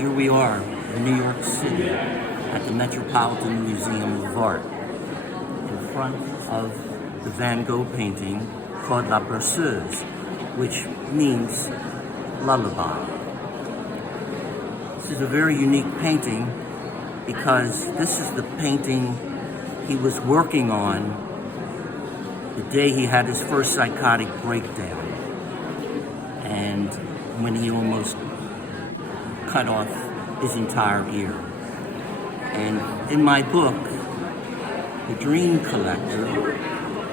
Here we are in New York City at the Metropolitan Museum of Art in front of the Van Gogh painting called La Berceuse, which means lullaby. This is a very unique painting because this is the painting he was working on the day he had his first psychotic breakdown, and when he almost cut off his entire ear. And in my book, The Dream Collector,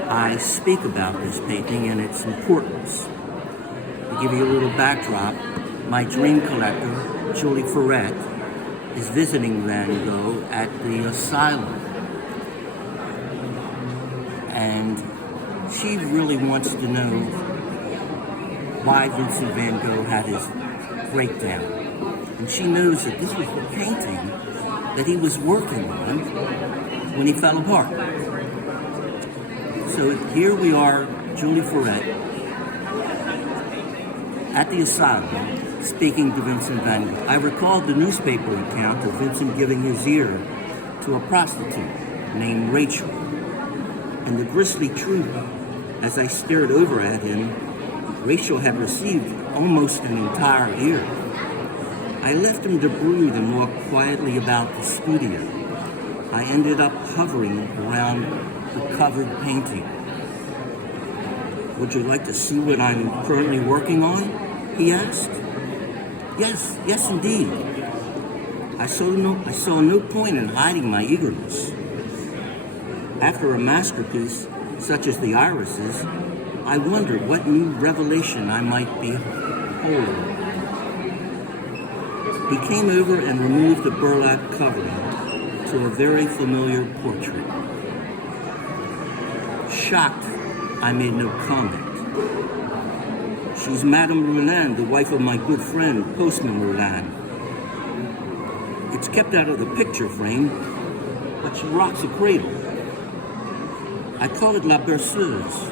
I speak about this painting and its importance. To give you a little backdrop, my dream collector, Julie Ferret, is visiting Van Gogh at the asylum. And she really wants to know why Vincent van Gogh had his breakdown. And she knows that this was the painting that he was working on when he fell apart. So here we are, Julie Ferret, at the asylum, speaking to Vincent van Gogh. I recalled the newspaper account of Vincent giving his ear to a prostitute named Rachel. And the grisly truth, as I stared over at him, Rachel had received almost an entire ear. I left him to brood and walk quietly about the studio. I ended up hovering around the covered painting. Would you like to see what I'm currently working on? He asked. Yes indeed. I saw no point in hiding my eagerness. After a masterpiece such as the irises, I wondered what new revelation I might behold. He came over and removed the burlap covering to a very familiar portrait. Shocked, I made no comment. She's Madame Roulin, the wife of my good friend, Postman Roulin. It's kept out of the picture frame, but she rocks a cradle. I call it La Berceuse,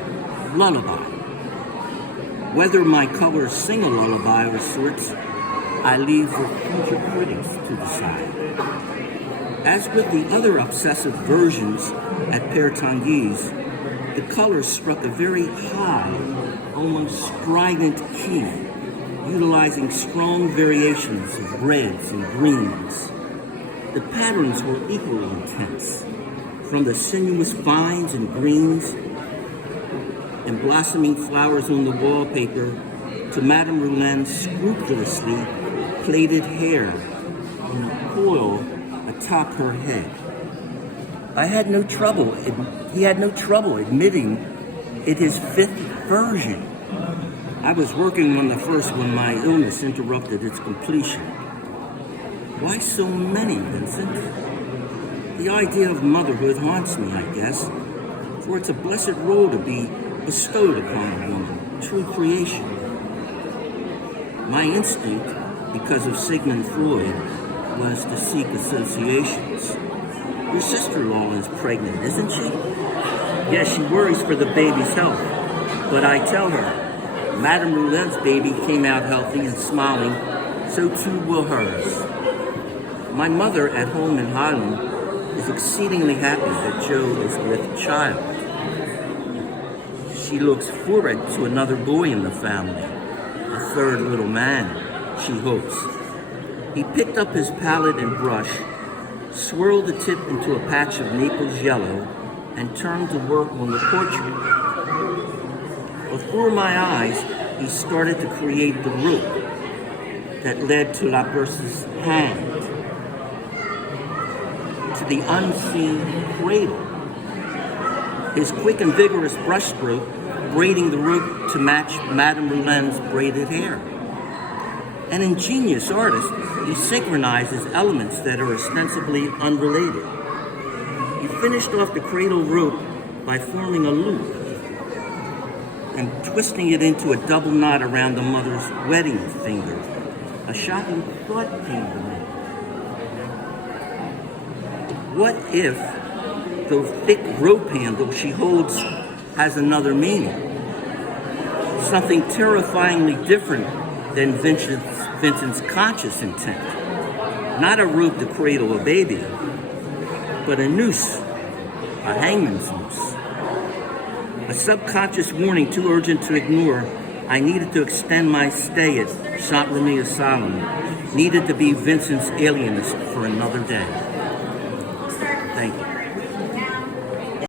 lullaby. Whether my colors sing a lullaby or sorts, I leave for future critics to decide. As with the other obsessive versions at Père Tanguy's, the colors struck a very high, almost strident key, utilizing strong variations of reds and greens. The patterns were equally intense, from the sinuous vines and greens and blossoming flowers on the wallpaper to Madame Roulin's scrupulously plaited hair in a coil atop her head. He had no trouble admitting it his fifth version. I was working on the first when my illness interrupted its completion. Why so many, Vincent? The idea of motherhood haunts me, I guess, for it's a blessed role to be bestowed upon a woman, true creation. My instinct, because of Sigmund Freud, was to seek associations. Your sister-in-law is pregnant, isn't she? Yes, she worries for the baby's health. But I tell her, Madame Roulin's baby came out healthy and smiling, so too will hers. My mother at home in Highland is exceedingly happy that Joe is with child. She looks forward to another boy in the family, a third little man, she hopes. He picked up his palette and brush, swirled the tip into a patch of Naples yellow, and turned to work on the portrait. Before my eyes, he started to create the rope that led to La Berceuse's hand, to the unseen cradle. His quick and vigorous brushstroke braiding the rope to match Madame Roulin's braided hair. An ingenious artist, he synchronizes elements that are ostensibly unrelated. He finished off the cradle rope by forming a loop and twisting it into a double knot around the mother's wedding finger. A shocking thought came to me. What if the thick rope handle she holds has another meaning? Something terrifyingly different than Vincent's conscious intent. Not a rope to cradle a baby, but a noose, a hangman's noose. A subconscious warning too urgent to ignore. I needed to extend my stay at Saint-Remy Asylum. Needed to be Vincent's alienist for another day. Thank you.